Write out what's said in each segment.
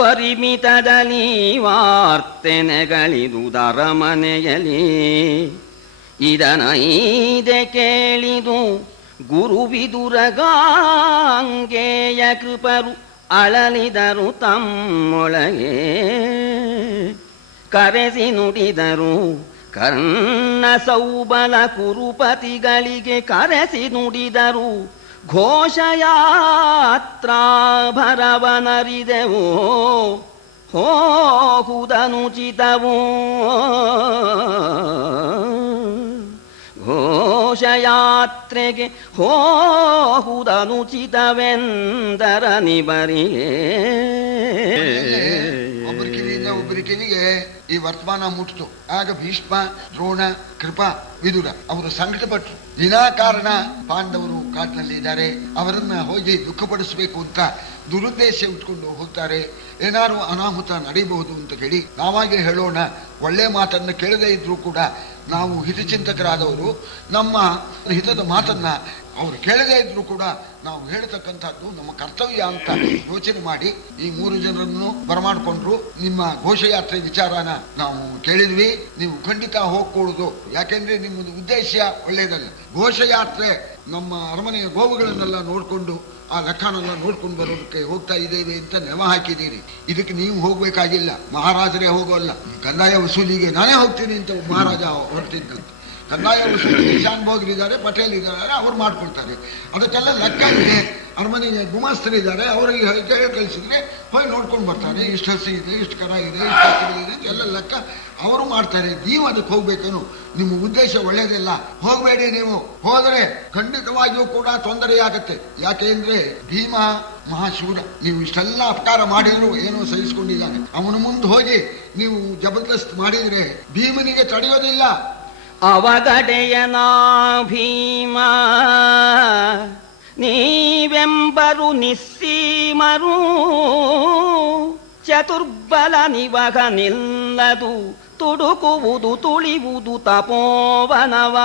ಪರಿಮಿತದಲ್ಲಿ ವಾರ್ತೆನೆಗಳಿದುದರ ಮನೆಯಲ್ಲಿ ಇದನೈದೆ ಕೇಳಿದು ಗುರುವಿದುರಗಾಂಗೆಯ ಕೃಪರು ಅಳಲಿದರು ತಮ್ಮೊಳಗೆ ಕರೆಸಿ ನುಡಿದರು ಕರ್ಣ ಸೌಬಲ ಕುರುಪತಿಗಳಿಗೆ ಕರೆಸಿ ನುಡಿದರು ಘೋಷಯಾತ್ರಾಭರವನರಿದೆವೋ ಹೋಗುದನುಚಿತವೋ ಘೋಷಯಾತ್ರೆಗೆ ಹೋಗುದನುಚಿತವೆಂದರ ನಿಬರಿಗೆ ಒಬ್ಬರ ಕಿವಿಯಿಂದ ಒಬ್ಬರ ಕಿವಿಗೆ ಈ ವರ್ತಮಾನ ಮುಟ್ಟಿತು. ಆಗ ಭೀಷ್ಮ, ದ್ರೋಣ, ಕೃಪಾ, ವಿದುರ ಅವರು ಸಂಕಟಪಟ್ಟರು. ವಿನಾಕಾರಣ ಪಾಂಡವರು ಕಾಡಿನಲ್ಲಿ ಇದ್ದಾರೆ, ಅವರನ್ನ ಹೋಗಿ ದುಃಖಪಡಿಸಬೇಕು ಅಂತ ದುರುದ್ದೇಶ ಇಟ್ಕೊಂಡು ಹೋಗ್ತಾರೆ. ಏನಾದ್ರು ಅನಾಹುತ ನಡೀಬಹುದು ಅಂತ ಹೇಳಿ ನಾವಾಗೆ ಹೇಳೋಣ. ಒಳ್ಳೆ ಮಾತನ್ನು ಕೇಳದೇ ಇದ್ರೂ ಕೂಡ ನಾವು ಹಿತಚಿಂತಕರಾದವರು ನಮ್ಮ ಹಿತದ ಮಾತನ್ನ ಅವ್ರು ಕೇಳದೇ ಇದ್ರು ಕೂಡ ನಾವು ಹೇಳ್ತಕ್ಕಂಥದ್ದು ನಮ್ಮ ಕರ್ತವ್ಯ ಅಂತ ಯೋಚನೆ ಮಾಡಿ ಈ 3 ಜನರನ್ನು ಬರಮಾಡ್ಕೊಂಡ್ರು. ನಿಮ್ಮ ಘೋಷಯಾತ್ರೆ ವಿಚಾರನ ನಾವು ಕೇಳಿದ್ವಿ, ನೀವು ಖಂಡಿತ ಹೋಗ್ಕೊಡುದು, ಯಾಕೆಂದ್ರೆ ನಿಮ್ಮದು ಉದ್ದೇಶ ಒಳ್ಳೇದಲ್ಲ. ಘೋಷಯಾತ್ರೆ ನಮ್ಮ ಅರಮನೆಯ ಗೋವುಗಳನ್ನೆಲ್ಲ ನೋಡ್ಕೊಂಡು ಆ ಲೆಕ್ಕನೆಲ್ಲ ನೋಡ್ಕೊಂಡು ಬರೋದಕ್ಕೆ ಹೋಗ್ತಾ ಇದ್ದೇವೆ ಅಂತ ನೆವ ಹಾಕಿದ್ದೀರಿ. ಇದಕ್ಕೆ ನೀವು ಹೋಗ್ಬೇಕಾಗಿಲ್ಲ, ಮಹಾರಾಜರೇ ಹೋಗೋಲ್ಲ. ಕಂದಾಯ ವಸೂಲಿಗೆ ನಾನೇ ಹೋಗ್ತೀನಿ ಅಂತ ಮಹಾರಾಜ ಹೊರಟಿದ್ದಂತೆ. ಕಂದಾಯ ವಸೂಲಿಗೆ ಶಾನ್ ಭೋಗ್ರಿದ್ದಾರೆ, ಪಟೇಲ್ ಇದ್ದಾರೆ, ಅವ್ರು ಮಾಡ್ಕೊಳ್ತಾರೆ. ಅದಕ್ಕೆಲ್ಲ ಲೆಕ್ಕ ಇದೆ. ಅರಮನೆಗೆ ಗುಮಾಸ್ತರಿದ್ದಾರೆ, ಅವರಿಗೆ ಹೇಳಿ ಕಳಿಸಿದ್ರೆ ಹೋಗಿ ನೋಡ್ಕೊಂಡು ಬರ್ತಾರೆ. ಇಷ್ಟು ಹಸಿ ಇದೆ, ಇಷ್ಟು ಕರ ಇದೆ, ಇಷ್ಟು ಇದೆ ಎಲ್ಲ ಲೆಕ್ಕ ಅವರು ಮಾಡ್ತಾರೆ. ನೀವು ಅದಕ್ಕೆ ಹೋಗ್ಬೇಕೇನು? ನಿಮ್ಮ ಉದ್ದೇಶ ಒಳ್ಳೇದಿಲ್ಲ, ಹೋಗಬೇಡಿ. ನೀವು ಹೋದರೆ ಖಂಡಿತವಾಗಿಯೂ ಕೂಡ ತೊಂದರೆಯಾಗತ್ತೆ. ಯಾಕೆಂದ್ರೆ ಭೀಮ ಮಹಾಶೂರ, ನೀವು ಇಷ್ಟೆಲ್ಲ ಅಪಕಾರ ಮಾಡಿದ್ರು ಏನೋ ಸಹಿಸಿಕೊಂಡಿದ್ದಾನೆ. ಅವನ ಮುಂದೆ ಹೋಗಿ ನೀವು ಜಬರ್ದಸ್ತ್ ಮಾಡಿದ್ರೆ ಭೀಮನಿಗೆ ತಡೆಯೋದಿಲ್ಲ. ಅವಗಡೆಯನ ಭೀಮ ನೀವೆಂಬರು ನಿಸ್ಸೀಮರು, ಚತುರ್ಬಲ ನಿವಗ ನಿಲ್ಲದು ತುಡುಕುವುದು ತುಳಿವುದು ತಪೋವನವ.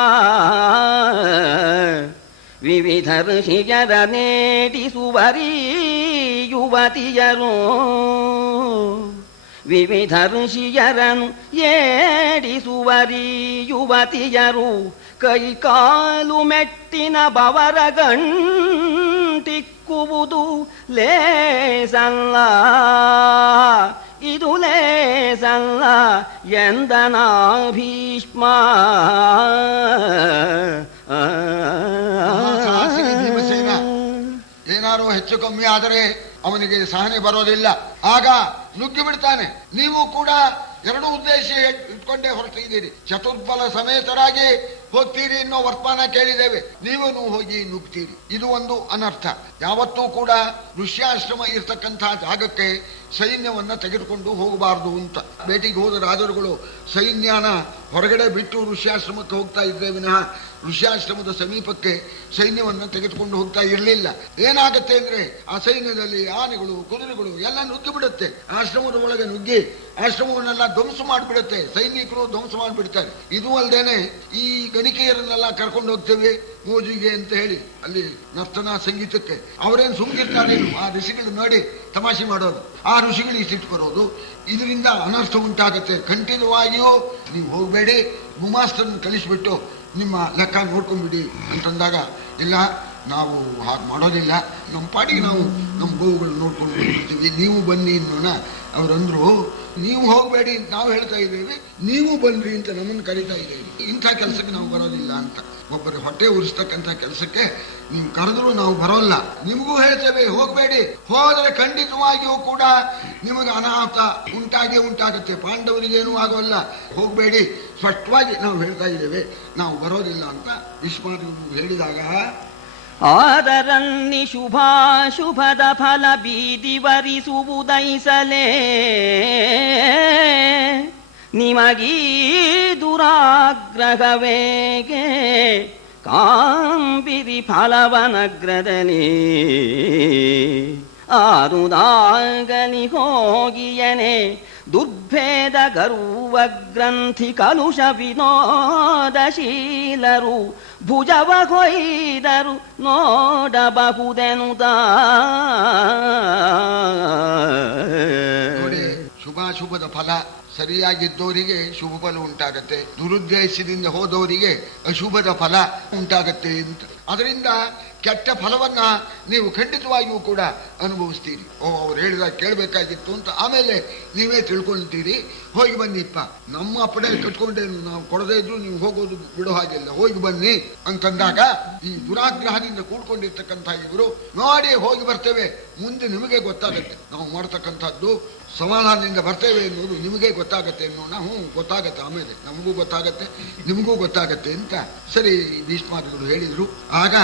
ವಿವಿಧ ಋಷಿಯರ ನೇಡಿಸುವರೀ ಯುವತಿಯರು, ವಿವಿಧ ಋಷಿಯರನು ಏಡಿಸುವರೀ ಯುವತಿಯರು. ಕೈಕಾಲು ಮೆಟ್ಟಿನ ಬವರ ಗಂಟಿಕ್ಕುವುದು ಲೇಸಲ್ಲ, ಇದು ಲೇಸಲ್ಲ ಎಂದನ ಭೀಷ್ಮ. ಏನಾರು ಹೆಚ್ಚು ಕಮ್ಮಿ ಆದರೆ ಅವನಿಗೆ ಸಹನೆ ಬರೋದಿಲ್ಲ, ಆಗ ನುಗ್ಗಿ ಬಿಡ್ತಾನೆ. ನೀವು ಕೂಡ ಎರಡು ಉದ್ದೇಶ ಇಟ್ಕೊಂಡೇ ಹೊರಟಿದ್ದೀರಿ. ಚತುರ್ಬಲ ಸಮೇತರಾಗಿ ಹೋಗ್ತೀರಿ ಅನ್ನೋ ವರ್ತಮಾನ ಕೇಳಿದ್ದೇವೆ, ನೀವು ಹೋಗಿ ನುಗ್ತೀರಿ. ಇದು ಒಂದು ಅನರ್ಥ. ಯಾವತ್ತೂ ಕೂಡ ಋಷ್ಯಾಶ್ರಮ ಇರ್ತಕ್ಕಂತಹ ಜಾಗಕ್ಕೆ ಸೈನ್ಯವನ್ನ ತೆಗೆದುಕೊಂಡು ಹೋಗಬಾರದು ಅಂತ. ಭೇಟಿಗೆ ಹೋದ ರಾಜರುಗಳು ಸೈನ್ಯನ ಹೊರಗಡೆ ಬಿಟ್ಟು ಋಷ್ಯಾಶ್ರಮಕ್ಕೆ ಹೋಗ್ತಾ ಇದ್ರೆ ವಿನಃ ಋಷ್ಯಾಶ್ರಮದ ಸಮೀಪಕ್ಕೆ ಸೈನ್ಯವನ್ನ ತೆಗೆದುಕೊಂಡು ಹೋಗ್ತಾ ಇರಲಿಲ್ಲ. ಏನಾಗತ್ತೆ ಅಂದ್ರೆ ಆ ಸೈನ್ಯದಲ್ಲಿ ಆನೆಗಳು, ಕುದುರೆಗಳು ಎಲ್ಲ ನುಗ್ಗಿ ಬಿಡುತ್ತೆ. ಆಶ್ರಮದ ಒಳಗೆ ನುಗ್ಗಿ ಆಶ್ರಮವನ್ನೆಲ್ಲ ಧ್ವಂಸ ಮಾಡಿಬಿಡುತ್ತೆ. ಸೈನಿಕರು ಧ್ವಂಸ ಮಾಡಿಬಿಡ್ತಾರೆ. ಇದು ಅಲ್ಲದೇನೆ ಈ ಗಣಿಕೆಯರನ್ನೆಲ್ಲ ಕರ್ಕೊಂಡು ಹೋಗ್ತೇವೆ ಮೋಜಿಗೆ ಅಂತ ಹೇಳಿ ಅಲ್ಲಿ ನರ್ತನ ಸಂಗೀತಕ್ಕೆ. ಅವರೇನು ಸುಮ್ಗಿರ್ತಾರೆ, ಆ ಋಷಿಗಳು ನೋಡಿ ತಮಾಷೆ ಮಾಡೋದು, ಆ ಋಷಿಗಳಿಗೆ ಸಿಟ್ಟು ಬರೋದು. ಇದರಿಂದ ಅನರ್ಥ ಉಂಟಾಗತ್ತೆ. ಖಂಡಿತವಾಗಿಯೂ ನೀವು ಹೋಗಬೇಡಿ, ಗುಮಾಸ್ತರನ್ನು ಕಳಿಸ್ಬಿಟ್ಟು ನಿಮ್ಮ ಲೆಕ್ಕ ನೋಡ್ಕೊಂಡ್ಬಿಡಿ ಅಂತಂದಾಗ, ಇಲ್ಲ ನಾವು ಹಾಗೆ ಮಾಡೋದಿಲ್ಲ, ನಮ್ಮ ಪಾಟಿಗೆ ನಾವು ನಮ್ಮ ಗೋವುಗಳು ನೋಡ್ಕೊಂಡು ಬರ್ತೀವಿ, ನೀವು ಬನ್ನಿ ಅನ್ನೋಣ. ಅವರಂದ್ರು ನೀವು ಹೋಗಬೇಡಿ ಅಂತ ನಾವು ಹೇಳ್ತಾ ಇದ್ದೇವೆ, ನೀವು ಬನ್ರಿ ಅಂತ ನಮ್ಮನ್ನು ಕರೀತಾ ಇದ್ದೇವೆ. ಇಂಥ ಕೆಲಸಕ್ಕೆ ನಾವು ಬರೋದಿಲ್ಲ ಅಂತ. ಒಬ್ಬರ ಹೊಟ್ಟೆ ಉರಿಸ್ತಕ್ಕಂಥ ಕೆಲಸಕ್ಕೆ ನೀವು ಕರೆದ್ರು ನಾವು ಬರೋಲ್ಲ. ನಿಮಗೂ ಹೇಳ್ತೇವೆ ಹೋಗಬೇಡಿ. ಹೋದರೆ ಖಂಡಿತವಾಗಿಯೂ ಕೂಡ ನಿಮಗೆ ಅನಾಹುತ ಉಂಟಾಗುತ್ತೆ. ಪಾಂಡವರಿಗೇನೂ ಆಗೋಲ್ಲ, ಹೋಗಬೇಡಿ ಸ್ಪಷ್ಟವಾಗಿ ನಾವು ಹೇಳ್ತಾ ಇದ್ದೇವೆ, ನಾವು ಬರೋದಿಲ್ಲ ಅಂತ ಭೀಷ್ಮರು ಹೇಳಿದಾಗ, ಆದರನ್ನಿ ಶುಭಾಶುಭದ ಫಲ ಬೀದಿ ವರಿಸುವುದೈಸಲೇ ನಿಮಗೀ ದುರಾಗ್ರಹವೇಗೆ ಕಾಂಬಿರಿ ಫಲವನಗ್ರದಲ್ಲಿ ಆರುದಾಗಲಿ ಹೋಗಿಯನೆ ದುರ್ಭೇದ ಗರ್ವ ಗ್ರಂಥಿ ಕಲುಷ ವಿನೋದಶೀಲರು ಭುಜವ ಕೊಯ್ದರು ನೋಡಬಹುದೆನುದ ಶುಭದ ಫಲ. ಸರಿಯಾಗಿದ್ದವರಿಗೆ ಶುಭ ಫಲ ಉಂಟಾಗತ್ತೆ, ದುರುದ್ದೇಶದಿಂದ ಹೋದವರಿಗೆ ಅಶುಭದ ಫಲ ಉಂಟಾಗತ್ತೆ ಅಂತ. ಅದರಿಂದ ಕೆಟ್ಟ ಫಲವನ್ನ ನೀವು ಖಂಡಿತವಾಗಿಯೂ ಕೂಡ ಅನುಭವಿಸ್ತೀರಿ. ಅವ್ರು ಹೇಳಿದಾಗ ಕೇಳಬೇಕಾಗಿತ್ತು ಅಂತ ಆಮೇಲೆ ನೀವೇ ತಿಳ್ಕೊಳ್ತೀರಿ. ಹೋಗಿ ಬನ್ನಿಪ್ಪ, ನಮ್ಮ ಅಪ್ಪಣೆ ಕಟ್ಕೊಂಡೇನು, ನಾವು ಕೊಡದೇ ಇದ್ರು ನೀವು ಹೋಗೋದು ಬಿಡೋ ಹಾಗಿಲ್ಲ, ಹೋಗಿ ಬನ್ನಿ ಅಂತಂದಾಗ ಈ ದುರಾಗ್ರಹದಿಂದ ಕೂಡ್ಕೊಂಡಿರ್ತಕ್ಕಂಥ ಇವರು ನೋಡಿ ಹೋಗಿ ಬರ್ತೇವೆ, ಮುಂದೆ ನಿಮಗೆ ಗೊತ್ತಾಗತ್ತೆ ನಾವು ಮಾಡ್ತಕ್ಕಂಥದ್ದು ಸಮಾಧಾನದಿಂದ ಬರ್ತೇವೆ ಎನ್ನುವುದು ನಿಮಗೆ ಗೊತ್ತಾಗತ್ತೆ ಎನ್ನುವ. ಗೊತ್ತಾಗತ್ತೆ, ಆಮೇಲೆ ನಮಗೂ ಗೊತ್ತಾಗತ್ತೆ ನಿಮಗೂ ಗೊತ್ತಾಗತ್ತೆ ಅಂತ ಸರಿ ಭೀಷ್ಮಾದಿಗಳು ಹೇಳಿದ್ರು. ಆಗ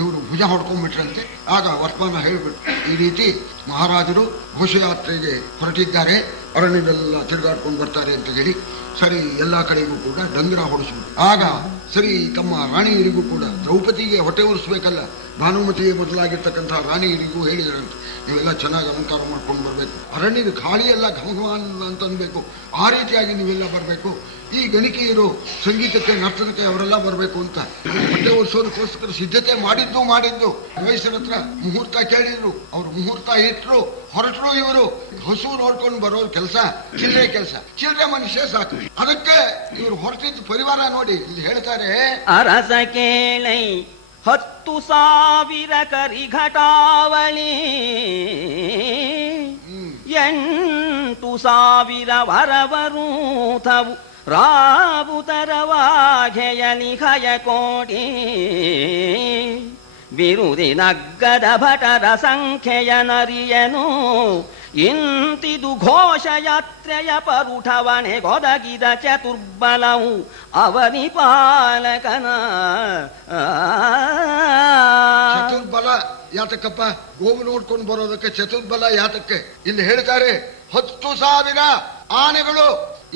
ಇವರು ಭುಜ ಹೊಡ್ಕೊಂಡ್ಬಿಟ್ರಂತೆ. ಆಗ ವರ್ತಮಾನ ಹೇಳಿಬಿಟ್ರು, ಈ ರೀತಿ ಮಹಾರಾಜರು ಘೋಷಯಾತ್ರೆಗೆ ಹೊರಟಿದ್ದಾರೆ, ಅರಣ್ಯದೆಲ್ಲ ತಿರುಗಾಡ್ಕೊಂಡು ಬರ್ತಾರೆ ಅಂತ ಹೇಳಿ ಸರಿ ಎಲ್ಲ ಕಡೆಗೂ ಕೂಡ ಡಂಗರ ಹೊಡಿಸ್ಬಿಟ್ಟು. ಆಗ ಸರಿ ತಮ್ಮ ರಾಣಿಯರಿಗೂ ಕೂಡ, ದ್ರೌಪದಿಗೆ ಹೊಟ್ಟೆ ಉರಿಸ್ಬೇಕಲ್ಲ, ಭಾನುಮತಿಗೆ ಮೊದಲಾಗಿರ್ತಕ್ಕಂಥ ರಾಣಿಯರಿಗೂ ಹೇಳಿದ್ರಂತೆ, ನೀವೆಲ್ಲ ಚೆನ್ನಾಗಿ ಅಲಂಕಾರ ಮಾಡ್ಕೊಂಡು ಬರಬೇಕು, ಅರಣ್ಯದ ಗಾಳಿ ಎಲ್ಲ ಘಮಘಮಾನ್ ಅಂತ ಅನ್ಬೇಕು, ಆ ರೀತಿಯಾಗಿ ನೀವೆಲ್ಲ ಬರಬೇಕು. ಈ ಗಣಿಕೆಯರು ಸಂಗೀತಕ್ಕೆ ನರ್ತನಕ್ಕೆ ಅವರೆಲ್ಲ ಬರಬೇಕು ಅಂತ ಹೊಟ್ಟೆ ಉರಿಸೋದಕ್ಕೋಸ್ಕರ ಸಿದ್ಧತೆ ಮಾಡಿದ್ದು ವಯಸ್ಸರ ಹತ್ರ ಮುಹೂರ್ತ ಕೇಳಿದ್ರು, ಅವ್ರು ಮುಹೂರ್ತ ಇಟ್ರು, ಹೊರಟರು. ಇವರು ಹಸು ನೋಡ್ಕೊಂಡು ಬರೋ ಕೆಲಸ ಚಿಲ್ಲರೆ ಕೆಲಸ, ಚಿಲ್ಲರೆ ಮನುಷ್ಯ ಸಾಕು. ಅದಕ್ಕೆ ಇವರು ಹೊರಟಿದ್ದು ಪರಿವಾರ ನೋಡಿ ಇಲ್ಲಿ ಹೇಳ್ತಾರೆ, ಅರಸ ಕೇಳೈ 10,000 ಕರಿಘಟಾವಳಿ, 8,000 ವರವರೂಥವು ರಾವುತರವಾಘೆಯಲಿ ಹಯಕೋಟಿ, ಬಿರುದಿನಗ್ಗದ ಭಟರ ಸಂಖ್ಯೆಯ ನರಿಯನು, ಇಂತಿದು ಘೋಷಯಾತ್ರೆಯ ಪರುಠವಣೆಗೊದಗಿದ ಚತುರ್ಬಲವು ಅವನಿ ಪಾಲಕನ. ಚತುರ್ಬಲ ಯಾತಕ್ಕಪ್ಪ? ಗೋವು ನೋಡ್ಕೊಂಡು ಬರೋದಕ್ಕೆ ಚತುರ್ಬಲ ಯಾತಕ್ಕೆ? ಇಲ್ಲಿ ಹೇಳ್ತಾರೆ 10,000 ಆನೆಗಳು,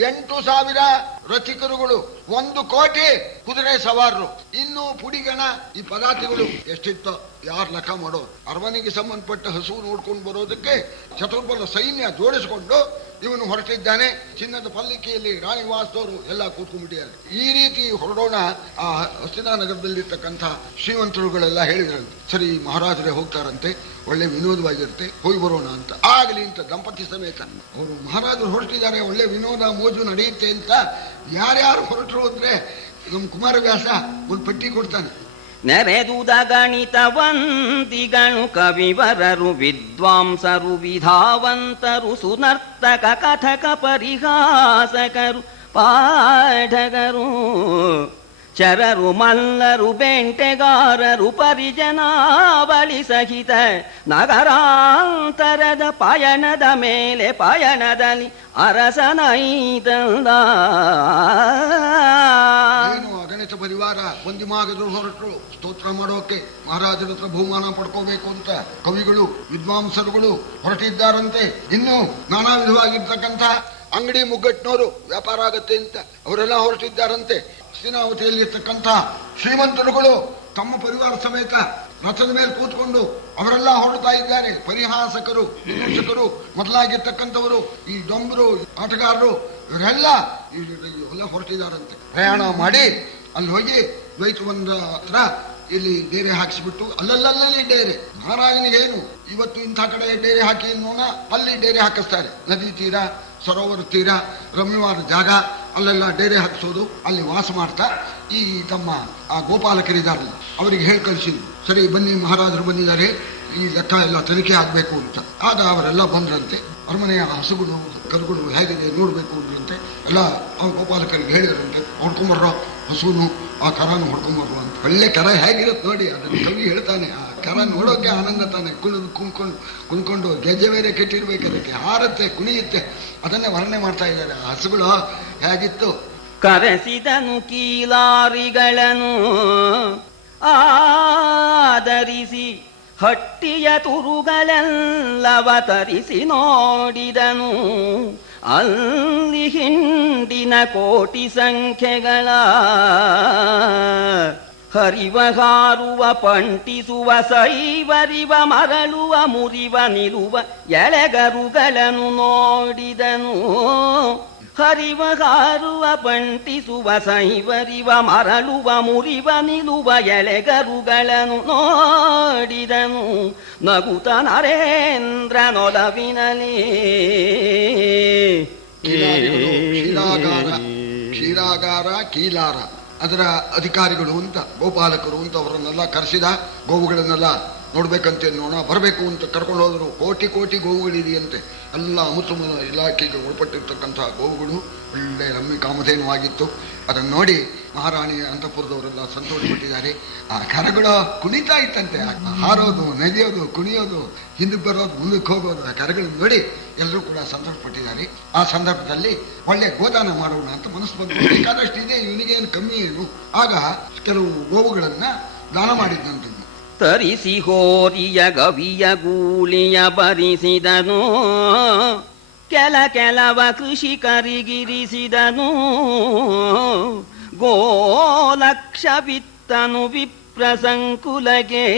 8,000 ರಥಿಕರುಗಳು, 1,000,000 ಕುದುರೆ ಸವಾರರು, ಇನ್ನು ಪುಡಿಗಣ ಈ ಪದಾರ್ಥಗಳು ಎಷ್ಟಿತ್ತೋ ಯಾರು ಲೆಕ್ಕ ಮಾಡೋದು. ಅರಮನೆಗೆ ಸಂಬಂಧಪಟ್ಟ ಹಸು ನೋಡ್ಕೊಂಡು ಬರೋದಕ್ಕೆ ಚತುರ್ಬಲ ಸೈನ್ಯ ಜೋಡಿಸಿಕೊಂಡು ಇವನು ಹೊರಟಿದ್ದಾನೆ. ಚಿನ್ನದ ಪಲ್ಲಿಕೆಯಲ್ಲಿ ರಾಣಿ ವಾಸದವರು ಎಲ್ಲ ಕೂತ್ಕೊಂಡ್ಬಿಟ್ಟಿದ್ದಾರೆ. ಈ ರೀತಿ ಹೊರಡೋಣ. ಆ ಹಸ್ತಿನಾ ನಗರದಲ್ಲಿರ್ತಕ್ಕಂಥ ಶ್ರೀಮಂತರುಗಳೆಲ್ಲ ಹೇಳಿದ್ರಂತೆ, ಸರಿ ಮಹಾರಾಜರೇ ಹೋಗ್ತಾರಂತೆ, ಒಳ್ಳೆ ವಿನೋದವಾಗಿರುತ್ತೆ, ಹೋಗಿ ಬರೋಣ ಅಂತ. ಆಗಲಿ ಅಂತ ದಂಪತಿ ಸಮೇತ ಅವರು ಮಹಾರಾಜರು ಹೊರಟಿದ್ದಾರೆ, ಒಳ್ಳೆ ವಿನೋದ ಮೋಜು ನಡೆಯುತ್ತೆ ಅಂತ ಯಾರ್ಯಾರು ಹೊರಟರು ಅಂದ್ರೆ ನಮ್ಮ ಕುಮಾರವ್ಯಾಸ ಒಂದು ಪಟ್ಟಿ ಕೊಡ್ತಾನೆ. ನೆರೆದುದ ಗಣಿತವಂತಿಗಣು ಕವಿವರರು, ವಿದ್ವಾಂಸರು, ವಿಧಾವಂತರು, ಸುನರ್ತಕ ಕಥಕ ಪರಿಹಾಸಕರು, ಪಾಠಕರು, ಚರರು, ಮಲ್ಲರು, ಬೆಂಟೆಗಾರರು, ಪರಿಜನಾವಳಿ ಸಹಿತ ನಗರಾಂತರದ ಪಯಣದ ಮೇಲೆ ಪಯಣದಲ್ಲಿ ಅರಸನೈದಂದ. ಅಗಣಿತ ಪರಿವಾರ ಬಂದಿಮಾಗದ್ರು ಹೊರಟರು ಸ್ತೋತ್ರ ಮಾಡೋಕೆ, ಮಹಾರಾಜರ ಹತ್ರ ಬಹುಮಾನ ಪಡ್ಕೋಬೇಕು ಅಂತ ಕವಿಗಳು ವಿದ್ವಾಂಸರುಗಳು ಹೊರಟಿದ್ದಾರಂತೆ. ಇನ್ನು ನಾನಾ ವಿಧವಾಗಿರ್ತಕ್ಕಂಥ ಅಂಗಡಿ ಮುಗ್ಗಟ್ಟಿನವರು ವ್ಯಾಪಾರ ಆಗತ್ತೆ ಅಂತ ಅವರೆಲ್ಲ ಹೊರಟಿದ್ದಾರಂತೆ. ಹಸ್ತಿನಾವತಿಯಲ್ಲಿರ್ತಕ್ಕಂಥ ಶ್ರೀಮಂತರುಗಳು ತಮ್ಮ ಪರಿವಾರ ಸಮೇತ ರಥದ ಮೇಲೆ ಕೂತ್ಕೊಂಡು ಅವರೆಲ್ಲ ಹೊರಡ್ತಾ ಇದ್ದಾರೆ. ಪರಿಹಾಸಕರು, ವಿಮರ್ಶಕರು ಮೊದಲಾಗಿರ್ತಕ್ಕಂಥವರು, ಈ ಡೊಂಬರು ಆಟಗಾರರು ಇವರೆಲ್ಲ ಹೊರಟಿದ್ದಾರಂತೆ. ಪ್ರಯಾಣ ಮಾಡಿ ಅಲ್ಲಿ ಹೋಗಿ ದ್ವೈತವಂದ ಹತ್ರ ಇಲ್ಲಿ ಡೇರೆ ಹಾಕಿಸ್ಬಿಟ್ಟು ಅಲ್ಲಲ್ಲಿ ಡೇರೆ. ಮಹಾರಾಜನಿಗೆ ಏನು ಇವತ್ತು ಇಂಥ ಕಡೆ ಡೇರೆ ಹಾಕಿ ನೋಡ, ಅಲ್ಲಿ ಡೇರೆ ಹಾಕಿಸ್ತಾರೆ. ನದಿ ತೀರ, ಸರೋವರ ತೀರ, ರಮ್ಯವಾದ ಜಾಗ, ಅಲ್ಲೆಲ್ಲ ಡೇರೆ ಹಾಕಿಸೋದು, ಅಲ್ಲಿ ವಾಸ ಮಾಡ್ತಾ ಈ ತಮ್ಮ ಆ ಗೋಪಾಲಕರಿದಾರಲ್ಲ ಅವರಿಗೆ ಹೇಳಿ ಕಳಿಸಿದ್ರು, ಸರಿ ಬನ್ನಿ ಮಹಾರಾಜರು ಬಂದಿದ್ದಾರೆ, ಈ ಲೆಕ್ಕ ಎಲ್ಲ ತನಿಖೆ ಆಗಬೇಕು ಅಂತ. ಆಗ ಅವರೆಲ್ಲ ಬಂದ್ರಂತೆ. ಅರಮನೆಯ ಹಸುಗಳು ಕರುಗಳು ಹೇಗಿದೆ ನೋಡಬೇಕು ಅಂದ್ರಂತೆ. ಎಲ್ಲ ಆ ಗೋಪಾಲಕರಿಗೆ ಹೇಳಿದ್ರಂತೆ, ಹೊಡ್ಕೊಂಬರ್ರೋ ಹಸುನು ಆ ಕರನು ಹೊಡ್ಕೊಂಬರ್ರೋ ಅಂತ. ಒಳ್ಳೆ ಕರ ಹೇಗಿರುತ್ತೆ ನೋಡಿ, ಅದನ್ನು ಕವಿ ಹೇಳ್ತಾನೆ. ಆ ಕರ ನೋಡೋಕೆ ಆನಂದ ತಾನೆ, ಕುಣ್ಕೊಂಡು ಗೆಜ್ಜೆ ಬೇರೆ ಕೆಟ್ಟಿರ್ಬೇಕು, ಅದಕ್ಕೆ ಹಾರತ್ತೆ, ಕುಣಿಯುತ್ತೆ, ಅದನ್ನೇ ವರ್ಣನೆ ಮಾಡ್ತಾ ಇದ್ದಾರೆ. ಆ ಹಸುಗಳು ಹೇಗಿತ್ತು. ಕರೆಸಿದನು ಕೀಲಾರಿಗಳನ್ನು ಆದರಿಸಿ, ಹಟ್ಟಿಯ ತುರುಗಳೆಲ್ಲವ ತರಿಸಿ ನೋಡಿದನು, ಅಲ್ಲಿ ಹಿಂಡಿನ ಕೋಟಿ ಸಂಖ್ಯೆಗಳ ಹರಿವ ಹಾರುವ ಪಂಟಿಸುವ ಸೈವರಿವ ಮರಳುವ ಮುರಿವ ನಿಲುವ ಎಳೆಗರುಗಳನ್ನು ನೋಡಿದನು. ಹರಿವ ಹಾರುವ ಪಂಟಿಸುವ ಸೈವರಿವ ಮರಳುವ ಮುರಿವ ನಿಲುವ ಎಳೆಗರುಗಳನ್ನು ನೋಡಿದನು. ನಗುತ ನರೇಂದ್ರನೊಲವಿನಲಿ ಕ್ಷೀರಾಗಾರ ಕೀಲಾರ ಅದರ ಅಧಿಕಾರಿಗಳು ಅಂತ ಗೋಪಾಲಕರು ಅಂತ ಅವರನ್ನೆಲ್ಲ ಕರೆಸಿದ. ಗೋವುಗಳನ್ನೆಲ್ಲ ನೋಡ್ಬೇಕಂತೆ, ನೋಡ ಬರಬೇಕು ಅಂತ ಕರ್ಕೊಂಡು ಹೋದ್ರು. ಕೋಟಿ ಕೋಟಿ ಗೋವುಗಳಿದೆಯಂತೆ. ಎಲ್ಲ ಅಮೃತ ಇಲಾಖೆಗೆ ಒಳಪಟ್ಟಿರ್ತಕ್ಕಂತಹ ಗೋವುಗಳು ಒಳ್ಳೆ ರಮ್ಮಿ ಕಾಮಧೇನುವಾಗಿತ್ತು. ಅದನ್ನು ನೋಡಿ ಮಹಾರಾಣಿ ಅಂತಃಪುರದವರೆಲ್ಲ ಸಂತೋಷಪಟ್ಟಿದ್ದಾರೆ. ಆ ಕರಗಳು ಕುಣಿತಾ ಇತ್ತಂತೆ, ಹಾರೋದು, ನೆಗೆಯೋದು, ಕುಣಿಯೋದು, ಹಿಂದಕ್ಕೆ ಬರೋದು, ಮುಂದಕ್ಕೆ ಹೋಗೋದು, ಆ ಕರಗಳನ್ನು ನೋಡಿ ಎಲ್ಲರೂ ಕೂಡ ಸಂತೋಷಪಟ್ಟಿದ್ದಾರೆ. ಆ ಸಂದರ್ಭದಲ್ಲಿ ಒಳ್ಳೆ ಗೋದಾನ ಮಾಡೋಣ ಅಂತ ಮನಸ್ಸು ಬಂದು, ಬೇಕಾದಷ್ಟು ಇದೆ, ಇವನಿಗೇನು ಕಮ್ಮಿ ಏನು. ಆಗ ಕೆಲವು ಗೋವುಗಳನ್ನ ದಾನ ಮಾಡಿದ್ದಂತೆ. ತರಿಸಿ ಹೋರಿಯ ಗವಿಯ ಗೂಳಿಯ ಬರಿಸಿದನು, ಕೆಲವ ಕೃಷಿಕರಿಗಿರಿಸಿದನು. ಗೋಲಕ್ಷ ಬಿತ್ತನು ವಿಪ್ರಸಂಕುಲಗೆ,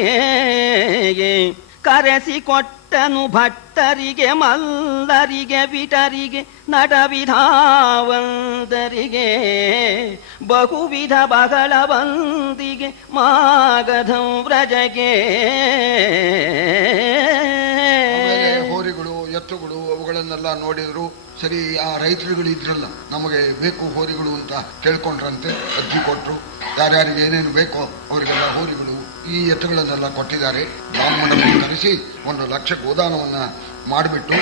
ಕರೆಸಿ ಕೊಟ್ಟನು ಭಟ್ಟರಿಗೆ, ಮಲ್ಲರಿಗೆ, ವಿಟರಿಗೆ, ನಟವಿಧಾವಂತರಿಗೆ, ಬಹುವಿಧ ಬಹಳ ಬಂದಿಗೆ, ಮಾಗಧಂ ವ್ರಜಗೆ. ಹೋರಿಗಳು, ಎತ್ತುಗಳು ಅವುಗಳನ್ನೆಲ್ಲ ನೋಡಿದ್ರು. ಸರಿ, ಆ ರೈತರುಗಳು ಇದ್ರಲ್ಲ, ನಮಗೆ ಬೇಕು ಹೋರಿಗಳು ಅಂತ ಕೇಳ್ಕೊಂಡ್ರಂತೆ. ಅರ್ಜಿ ಕೊಟ್ಟರು, ಯಾರ್ಯಾರಿಗೆ ಏನೇನು ಬೇಕೋ ಅವರಿಗೆಲ್ಲ ಹೋರಿಗಳು, ಈ ಎತ್ತುಗಳನ್ನೆಲ್ಲ ಕೊಟ್ಟಿದ್ದಾರೆ. ಬ್ರಾಹ್ಮಣರನ್ನು ಕರೆಸಿ 1 ಲಕ್ಷ ಗೋದಾನವನ್ನ ಮಾಡಿಬಿಟ್ಟು,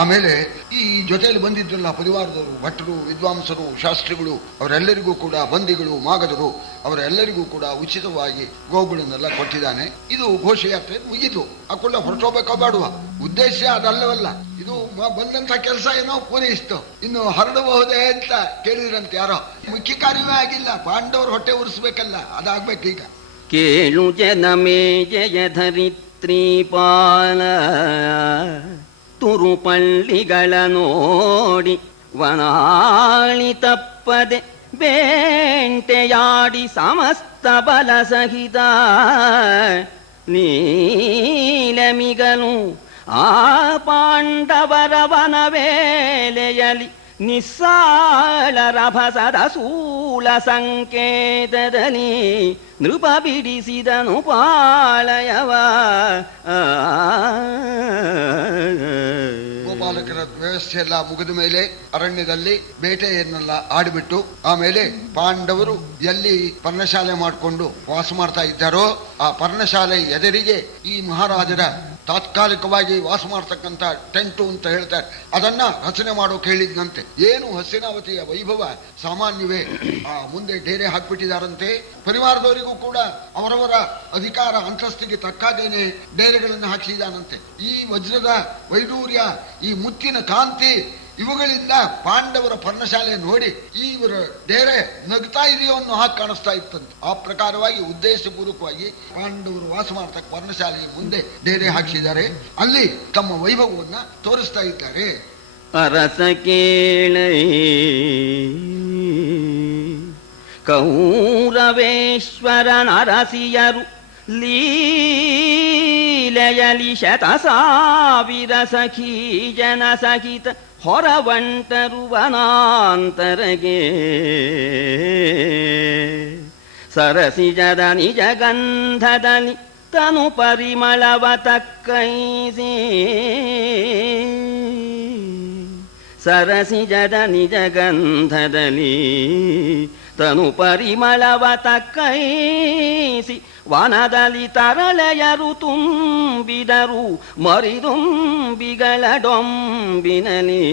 ಆಮೇಲೆ ಈ ಜೊತೆಯಲ್ಲಿ ಬಂದಿದ್ರಲ್ಲ ಪರಿವಾರದವರು, ಭಟ್ರು, ವಿದ್ವಾಂಸರು, ಶಾಸ್ತ್ರಿಗಳು, ಅವರೆಲ್ಲರಿಗೂ ಕೂಡ, ಬಂದಿಗಳು, ಮಾಗದರು, ಅವರೆಲ್ಲರಿಗೂ ಕೂಡ ಉಚಿತವಾಗಿ ಗೋವುಗಳನ್ನೆಲ್ಲ ಕೊಟ್ಟಿದ್ದಾನೆ. ಇದು ಘೋಷಯಾತ್ರೆ ಮುಗಿದು ಅಕ್ಕುಳ್ಳ ಹೊರಟೋಬೇಕೋ ಬೇಡುವ ಉದ್ದೇಶ ಅದಲ್ಲವಲ್ಲ. ಇದು ಬಂದಂತ ಕೆಲಸ ಏನೋ ಪೂರೈಸ್ತು, ಇನ್ನು ಹರಡಬಹುದೇ ಅಂತ ಕೇಳಿದ್ರಂತೆ ಯಾರೋ. ಮುಖ್ಯ ಕಾರ್ಯವೇ ಆಗಿಲ್ಲ, ಪಾಂಡವರು ಹೊಟ್ಟೆ ಉರಿಸ್ಬೇಕಲ್ಲ, ಅದಾಗ್ಬೇಕೀಗ. ಕೇಳು ಜನಮೇ ಜಯ ಧರಿತ್ರೀಪಾಲ, ತುರುಪಳ್ಳಿಗಳ ನೋಡಿ ವನಾಳಿ ತಪ್ಪದೆ ಬೇಂಟೆಯಾಡಿ ಸಮಸ್ತ ಬಲ ಸಹಿತ ನೀಲಮಿಗನು ಆ ಪಾಂಡವರ ವನವೇಲೆಯಲಿ ನಿಸ್ಸಾಳ ರಭಸದ ಸೂಳ ಸಂಕೇತದಲ್ಲಿ ನೃಪ ಬಿಡಿಸಿದನು ಪಾಳಯವ. ಗೋಪಾಲಕರ ವ್ಯವಸ್ಥೆ ಎಲ್ಲ ಮುಗಿದ ಮೇಲೆ ಅರಣ್ಯದಲ್ಲಿ ಬೇಟೆಯನ್ನೆಲ್ಲ ಆಡಿಬಿಟ್ಟು, ಆಮೇಲೆ ಪಾಂಡವರು ಎಲ್ಲಿ ಪರ್ಣಶಾಲೆ ಮಾಡಿಕೊಂಡು ವಾಸ ಮಾಡ್ತಾ ಇದ್ದಾರೋ ಆ ಪರ್ಣಶಾಲೆ ಎದುರಿಗೆ ಈ ಮಹಾರಾಜರ ತಾತ್ಕಾಲಿಕವಾಗಿ ವಾಸ ಮಾಡ್ತಕ್ಕಂಥ ಟೆಂಟು ಅಂತ ಹೇಳ್ತಾರೆ, ಅದನ್ನ ರಚನೆ ಮಾಡೋಕೆ ಹೇಳಿದ್ನಂತೆ. ಏನು ಹಸ್ತಿನಾವತಿಯ ವೈಭವ ಸಾಮಾನ್ಯವೇ, ಆ ಮುಂದೆ ಡೇರೆ ಹಾಕ್ಬಿಟ್ಟಿದಾರಂತೆ. ಪರಿವಾರದವರಿಗೂ ಕೂಡ ಅವರವರ ಅಧಿಕಾರ ಅಂತಸ್ತಿಗೆ ತಕ್ಕಾಗೇನೆ ಡೇರೆಗಳನ್ನು ಹಾಕಿಸಿದಾನಂತೆ. ಈ ವಜ್ರದ ವೈಡೂರ್ಯ, ಈ ಮುತ್ತಿನ ಕಾಂತಿ, ಇವುಗಳಿಂದ ಪಾಂಡವರ ಪರ್ಣಶಾಲೆ ನೋಡಿ ಇವರ ಡೇರೆ ನಗ್ತಾ ಇದೆಯೋ ಅನ್ನೋ ಹಾಗೆ ಕಾಣಿಸ್ತಾ ಇತ್ತಂತೆ. ಆ ಪ್ರಕಾರವಾಗಿ ಉದ್ದೇಶಪೂರ್ವಕವಾಗಿ ಪಾಂಡವರು ವಾಸ ಮಾಡ್ತಕ್ಕ ಪರ್ಣಶಾಲೆಯ ಮುಂದೆ ಡೇರೆ ಹಾಕಿಸಿದ್ದಾರೆ. ಅಲ್ಲಿ ತಮ್ಮ ವೈಭವವನ್ನ ತೋರಿಸ್ತಾ ಇದ್ದಾರೆ. ಅರಸ ಕೇಳೈ ಕೌರವೇಶ್ವರನ ಅರಸಿಯರು ಲೀಲೆಯಲಿ 100,000 ಸಖೀ ಜನ ಸಹಿತ ಹೊರವಂಟರು ವನಾಂತರಗೆ. ಸರಸಿಜದ ನಿಜ ಗಂಧದಲ್ಲಿ ತನು ಪರಿಮಳವ ತಕ್ಕೈಸಿ, ಸರಸಿಜದ ನಿಜ ಗಂಧದಲ್ಲಿ ತನು ಪರಿಮಳವ ತಕ್ಕೈಸಿ, ವನದಲ್ಲಿ ತರಳೆಯರು ತುಂಬಿದರು ಮರಿದುಂಬಿಗಳ ಡೊಂಬಿನಲಿ.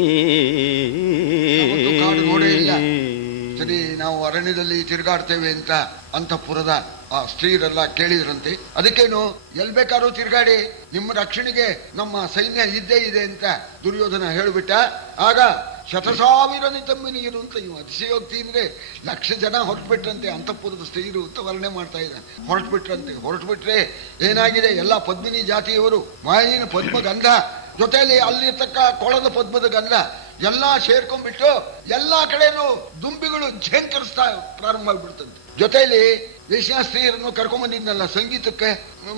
ಸರಿ, ನಾವು ಅರಣ್ಯದಲ್ಲಿ ತಿರುಗಾಡ್ತೇವೆ ಅಂತ ಅಂತಃಪುರದ ಆ ಸ್ತ್ರೀಯರೆಲ್ಲ ಕೇಳಿದ್ರಂತೆ. ಅದಕ್ಕೇನು, ಎಲ್ ಬೇಕಾದ್ರೂ ತಿರುಗಾಡಿ, ನಿಮ್ಮ ರಕ್ಷಣೆಗೆ ನಮ್ಮ ಸೈನ್ಯ ಇದ್ದೇ ಇದೆ ಅಂತ ದುರ್ಯೋಧನ ಹೇಳಿಬಿಟ್ಟ. ಆಗ 100,000 ನಿತಂಬಿನಿಯರು ಅಂತ ಇವು ಅತಿಶಯೋಕ್ತಿ ಅಂದ್ರೆ 1,00,000 ಜನ ಹೊರಟ್ಬಿಟ್ರಂತೆ. ಅಂತಃಪುರದ ಸ್ತ್ರೀಯರು ಅಂತ ವರ್ಣನೆ ಮಾಡ್ತಾ ಇದ್ದಾನೆ. ಹೊರಟ್ಬಿಟ್ರೆ ಏನಾಗಿದೆ, ಎಲ್ಲ ಪದ್ಮಿನಿ ಜಾತಿಯವರು, ಮಾಯಿನ ಪದ್ಮ ಗಂಧ ಜೊತೆಯಲ್ಲಿ ಅಲ್ಲಿರ್ತಕ್ಕ ಕೊಳದ ಪದ್ಮದ ಗಂಧ ಎಲ್ಲ ಸೇರ್ಕೊಂಡ್ಬಿಟ್ಟು ಎಲ್ಲಾ ಕಡೆನೂ ದುಂಬಿಗಳು ಝೇಂಕರಿಸ್ತಾ ಪ್ರಾರಂಭ ಆಗ್ಬಿಡ್ತಂತೆ. ಜೊತೆಯಲ್ಲಿ ವೇಶ್ಯಾ ಸ್ತ್ರೀಯರನ್ನು ಕರ್ಕೊಂಡ್ಬಂದಿದ್ನಲ್ಲ ಸಂಗೀತಕ್ಕೆ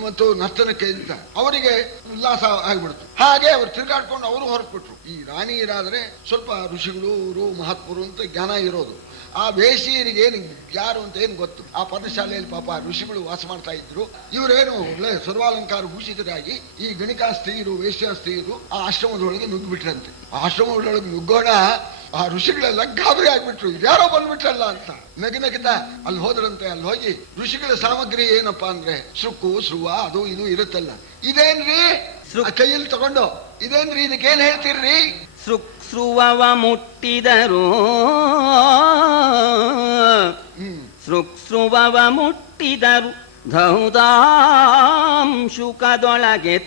ಮತ್ತು ನರ್ತನಕ್ಕೆ ಅಂತ, ಅವರಿಗೆ ಉಲ್ಲಾಸ ಆಗ್ಬಿಡ್ತು. ಹಾಗೆ ಅವರು ತಿರುಗಾಡ್ಕೊಂಡು ಅವರು ಹೊರಟ್ಬಿಟ್ರು. ಈ ರಾಣಿಯರಾದ್ರೆ ಸ್ವಲ್ಪ ಋಷಿಗಳು, ಅವರು ಮಹಾತ್ಮರು ಅಂತ ಜ್ಞಾನ ಇರೋದು. ಆ ವೇಶ್ಯರಿಗೆ ಯಾರು ಅಂತ ಏನು ಗೊತ್ತು. ಆ ಪರ್ಣಶಾಲೆಯಲ್ಲಿ ಪಾಪ ಋಷಿಗಳು ವಾಸ ಮಾಡ್ತಾ ಇದ್ರು. ಇವರೇನು ಒಳ್ಳೆ ಸರ್ವಾಲಂಕಾರ ಭೂಷಿತರಾಗಿ ಈ ಗಣಿಕಾ ಸ್ತ್ರೀಯರು, ವೇಶ್ಯಾ ಸ್ತ್ರೀಯರು ಆ ಆಶ್ರಮದೊಳಗೆ ನುಗ್ಗಿಬಿಟ್ರಂತೆ. ಆ ಆಶ್ರಮದೊಳಗೆ ನುಗ್ಗೋಣ ಆ ಋಷಿಗಳೆಲ್ಲ ಗಾಬರಿ ಆಗ್ಬಿಟ್ರು, ಯಾರೋ ಬಂದ್ಬಿಟ್ರಲ್ಲ ಅಂತ ನಗಿನಗಿತ ಅಲ್ಲಿ ಹೋದ್ರಂತೆ. ಅಲ್ಲಿ ಹೋಗಿ ಋಷಿಗಳ ಸಾಮಗ್ರಿ ಏನಪ್ಪಾ ಅಂದ್ರೆ ಸೃಕ್ಕು ಸ್ರುವ ಅದು ಇದು ಇರುತ್ತಲ್ಲ, ಇದೇನ್ರಿ ಕೈಯಲ್ಲಿ ತಗೊಂಡು ಇದೇನ್ರಿ ಇದಕ್ಕೇನ್ ಹೇಳ್ತೀರ್ರಿ? ಸೃಕ್ಸ್ರುವವ ಮುಟ್ಟಿದರು, ಸೃಕ್ಸ್ರುವವ ಮುಟ್ಟಿದರು, ಧೌದಾಂಶುಕದೊಳಗೆ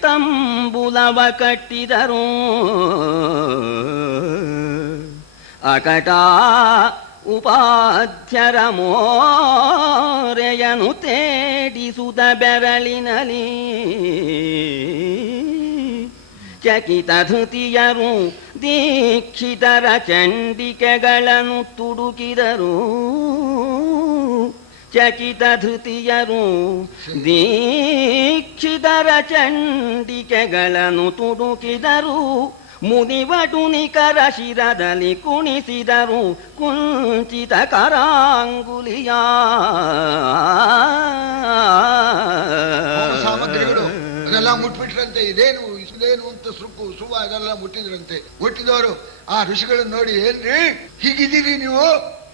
ತಂಬುಲವ ಕಟ್ಟಿದರು, ಅಕಟ ಉಪಾಧ್ಯರ ಮೋರೆಯನು ತೇಡಿಸುದ ಬೆರಳಿನಲಿ, ಚಕಿತ ಧೃತಿಯರು ದೀಕ್ಷಿತರ ಚಂಡಿಕೆಗಳನ್ನು ತುಡುಕಿದರು, ಚಕಿತ ಧೃತಿಯರು ದೀಕ್ಷಿತರ ಚಂಡಿಕೆಗಳನ್ನು ತುಡುಕಿದರು, ಮುನಿವಟುನಿಕರ ಶಿರದಲ್ಲಿ ಕುಣಿಸಿದರು ಕುಂಚಿತ ಕರಾಂಗುಲಿಯ. ಸಾಮಗ್ರಿಗಳು ಅದೆಲ್ಲ ಮುಟ್ಬಿಟ್ರಂತೆ. ಇದೇನು ಇದೇನು ಅಂತ ಸೃಕ್ಕು ಸುವ ಅದೆಲ್ಲ ಮುಟ್ಟಿದ್ರಂತೆ. ಮುಟ್ಟಿದವರು ಆ ಋಷಿಗಳನ್ನು ನೋಡಿ, ಏನ್ರಿ ಹೀಗಿದ್ದೀರಿ ನೀವು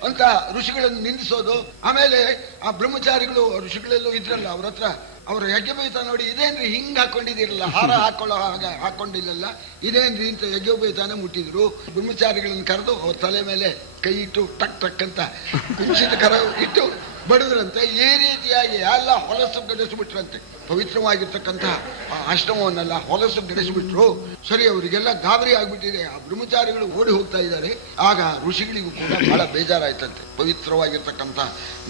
ಅಂತ ಋಷಿಗಳನ್ನು ನಿಂದಿಸೋದು. ಆಮೇಲೆ ಆ ಬ್ರಹ್ಮಚಾರಿಗಳು ಋಷಿಗಳೆಲ್ಲೂ ಇದ್ರಲ್ಲ ಅವ್ರ ಹತ್ರ, ಅವ್ರ ಯಜ್ಞೋಪೇತ ನೋಡಿ, ಇದೇನ್ರಿ ಹಿಂಗ್ ಹಾಕೊಂಡಿದ್ದೀರಲ್ಲ, ಹಾರ ಹಾಕೊಳ್ಳೋ ಹಾಗೆ ಹಾಕೊಂಡಿಲ್ಲಲ್ಲ, ಇದೇನ್ರಿ ಅಂತ ಯಜ್ಞೋಪೇತಾನೆ ಮುಟ್ಟಿದ್ರು. ಬ್ರಹ್ಮಚಾರಿಗಳನ್ನು ಕರೆದು ಅವ್ರ ತಲೆ ಮೇಲೆ ಕೈ ಇಟ್ಟು ಟಕ್ ಟಕ್ ಅಂತ ಕುಂಚಿತ ಕರ ಇಟ್ಟು ಬಡಿದ್ರಂತೆ. ಈ ರೀತಿಯಾಗಿ ಎಲ್ಲ ಹೊಲಸು ಗಡಿಸ್ಬಿಟ್ರಂತೆ. ಪವಿತ್ರವಾಗಿರ್ತಕ್ಕಂಥ ಆ ಆಶ್ರಮವನ್ನೆಲ್ಲ ಹೊಲಸು ಗಡಿಸ್ಬಿಟ್ರು. ಸರಿ, ಅವರಿಗೆಲ್ಲ ಗಾಬರಿ ಆಗ್ಬಿಟ್ಟಿದೆ. ಆ ಬ್ರಹ್ಮಚಾರಿಗಳು ಓಡಿ ಹೋಗ್ತಾ ಇದ್ದಾರೆ. ಆಗ ಋಷಿಗಳಿಗೂ ಕೂಡ ಬಹಳ ಬೇಜಾರಾಯ್ತಂತೆ. ಪವಿತ್ರವಾಗಿರ್ತಕ್ಕಂಥ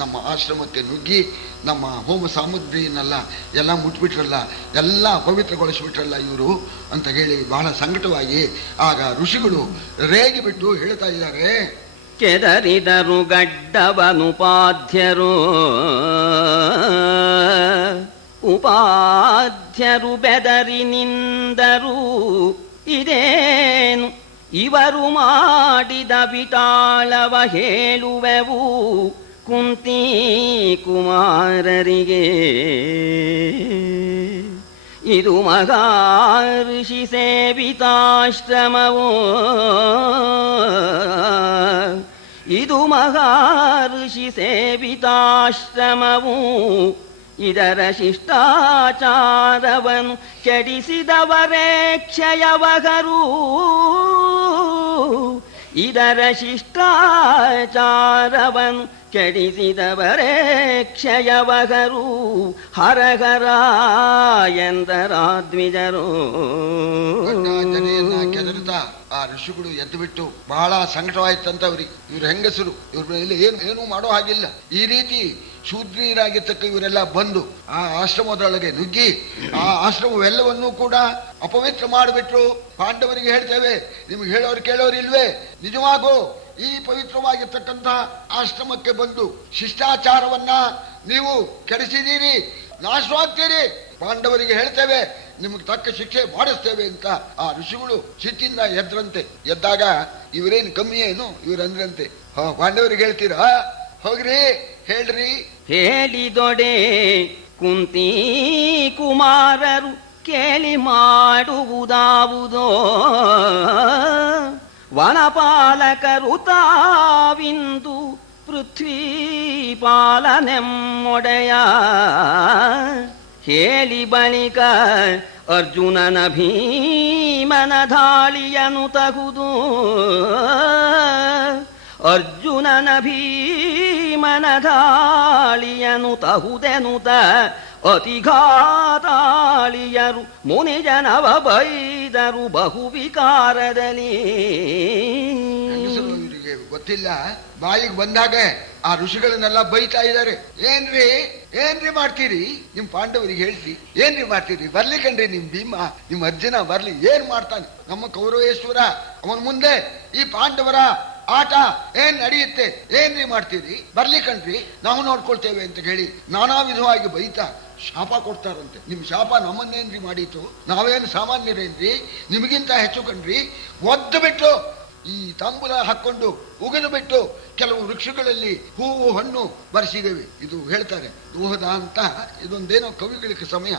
ನಮ್ಮ ಆಶ್ರಮಕ್ಕೆ ನುಗ್ಗಿ ನಮ್ಮ ಹೋಮ ಸಾಮಗ್ರಿಯನ್ನೆಲ್ಲ ಎಲ್ಲ ಮುಟ್ಬಿಟ್ರಲ್ಲ, ಎಲ್ಲ ಪವಿತ್ರಗೊಳಿಸ್ಬಿಟ್ರಲ್ಲ ಇವರು ಅಂತ ಹೇಳಿ ಬಹಳ ಸಂಕಟವಾಗಿ ಆಗ ಋಷಿಗಳು ರೇಗಿ ಬಿಟ್ಟು ಹೇಳ್ತಾ ಇದ್ದಾರೆ. ಕೆದರಿದರು ಗಡ್ಡವನುಪಾಧ್ಯರು, ಉಪಾಧ್ಯರು ಬೆದರಿ ನಿಂದರು, ಇದೇನು ಇವರು ಮಾಡಿದ ವಿಟಾಳವ ಹೇಳುವೆವು ಕುಂತಿ ಕುಮಾರರಿಗೆ. ಇದು ಮಹರ್ಷಿ ಸೇವಿತಾಶ್ರಮವೋ, ಇದು ಮಹರ್ಷಿ ಸೇವಿತಾಶ್ರಮವು, ಇದರ ಶಿಷ್ಟಾಚಾರವನ್ನು ಕೆಡಿಸಿದವರೇ ಕ್ಷಯವಗರು, ಇದರ ಶಿಷ್ಟಾಚಾರವನ್ನು ಕೆಡಿಸಿದವರೇ ಕ್ಷಯವಗರು, ಹರಹರ ಎಂದರಾದ್ವಿಜರು. ಕೆದರುತ್ತಾ ಆ ಋಷಿಗಳು ಎದ್ದು ಬಿಟ್ಟು ಬಹಳ ಸಂಕಟವಾಯ್ತಂತ ಅವ್ರಿಗೆ. ಇವ್ರ ಹೆಂಗಸರು ಇವ್ರ ಮೇಲೆ ಏನು ಮಾಡೋ ಹಾಗಿಲ್ಲ. ಈ ರೀತಿ ಶೂದ್ರೀರಾಗಿರ್ತಕ್ಕ ಇವರೆಲ್ಲ ಬಂದು ಆ ಆಶ್ರಮದೊಳಗೆ ನುಗ್ಗಿ ಆ ಆಶ್ರಮವೆಲ್ಲವನ್ನೂ ಕೂಡ ಅಪವಿತ್ರ ಮಾಡಿಬಿಟ್ರು. ಪಾಂಡವರಿಗೆ ಹೇಳ್ತೇವೆ, ನಿಮ್ಗೆ ಹೇಳೋರು ಕೇಳೋರು ಇಲ್ವೇ? ನಿಜವಾಗೂ ಈ ಪವಿತ್ರವಾಗಿರ್ತಕ್ಕಂಥ ಆಶ್ರಮಕ್ಕೆ ಬಂದು ಶಿಷ್ಟಾಚಾರವನ್ನ ನೀವು ಕೆಡಿಸಿದ್ದೀರಿ, ನಾಶವಾಗ್ತೀರಿ. ಪಾಂಡವರಿಗೆ ಹೇಳ್ತೇವೆ, ನಿಮ್ಗೆ ತಕ್ಕ ಶಿಕ್ಷೆ ಮಾಡಿಸ್ತೇವೆ ಅಂತ ಆ ಋಷಿಗಳು ಸಿಟ್ಟಿಂದ ಎದ್ರಂತೆ. ಎದ್ದಾಗ ಇವರೇನು ಕಮ್ಮಿ ಏನು ಇವರಂದ್ರಂತೆ. ಪಾಂಡವರಿಗೆ ಹೇಳ್ತೀರಾ? ಹೋಗ್ರಿ ಹೇಳ್ರಿ. ಹೇಳಿದೊಡೆ ಕುಂತಿ ಕುಮಾರರು ಕೇಳಿ ಮಾಡುವುದಾವುದೋ, ವನಪಾಲಕರು ತಾವಿಂದು ಪೃಥ್ವಿ ಪಾಲನೆಮ್ಮೊಡೆಯ. ಹೇಳಿ ಬಳಿಕ ಅರ್ಜುನನ ಭೀಮನ ಧಾಳಿಯನು ತಗುದು, ಅರ್ಜುನನ ಭೀಮನ ಧಾಳಿಯನು ತಹುದೆನುತ ಅತಿಘಾತಾಳಿಯರು ಮುನಿಜನವ ಬೈದರು ಬಹುವಿಕಾರದಲ್ಲಿ. ಇವರಿಗೆ ಗೊತ್ತಿಲ್ಲ, ಬಾಯಿಗೆ ಬಂದಾಗ ಆ ಋಷಿಗಳನ್ನೆಲ್ಲ ಬೈತಾ ಇದ್ದಾರೆ. ಏನ್ರಿ ಮಾಡ್ತೀರಿ? ನಿಮ್ ಪಾಂಡವರಿಗೆ ಹೇಳ್ತಿ ಏನ್ರಿ ಮಾಡ್ತೀರಿ? ಬರ್ಲಿ ಕಣ್ರಿ ನಿಮ್ ಭೀಮ, ನಿಮ್ ಅರ್ಜುನ ಬರ್ಲಿ. ಏನ್ ಮಾಡ್ತಾನೆ ನಮ್ಮ ಕೌರವೇಶ್ವರ, ಅವನ ಮುಂದೆ ಈ ಪಾಂಡವರ ಆಟ ಏನ್ ನಡೆಯುತ್ತೆ? ಏನ್ರಿ ಮಾಡ್ತೀರಿ? ಬರ್ಲಿ ಕಣ್ರಿ, ನಾವು ನೋಡ್ಕೊಳ್ತೇವೆ ಅಂತ ಹೇಳಿ ನಾನಾ ವಿಧವಾಗಿ ಬೈತಾ ಶಾಪ ಕೊಡ್ತಾರಂತೆ. ನಿಮ್ ಶಾಪ ನಮ್ಮನ್ನೇನ್ರಿ ಮಾಡೀತು? ನಾವೇನು ಸಾಮಾನ್ಯರೇನ್ರಿ? ನಿಮಗಿಂತ ಹೆಚ್ಚು ಕಣ್ರಿ. ಒದ್ದು ಬಿಟ್ಟು ಈ ತಾಂಬೂಲ ಹಾಕೊಂಡು ಉಗಲು ಬಿಟ್ಟು ಕೆಲವು ವೃಕ್ಷಗಳಲ್ಲಿ ಹೂವು ಹಣ್ಣು ಬರೆಸಿದ್ದೇವೆ. ಇದು ಹೇಳ್ತಾರೆ ದೋಹದ ಅಂತ. ಇದೊಂದೇನೋ ಕವಿಗಳಿಗೆ ಸಮಯ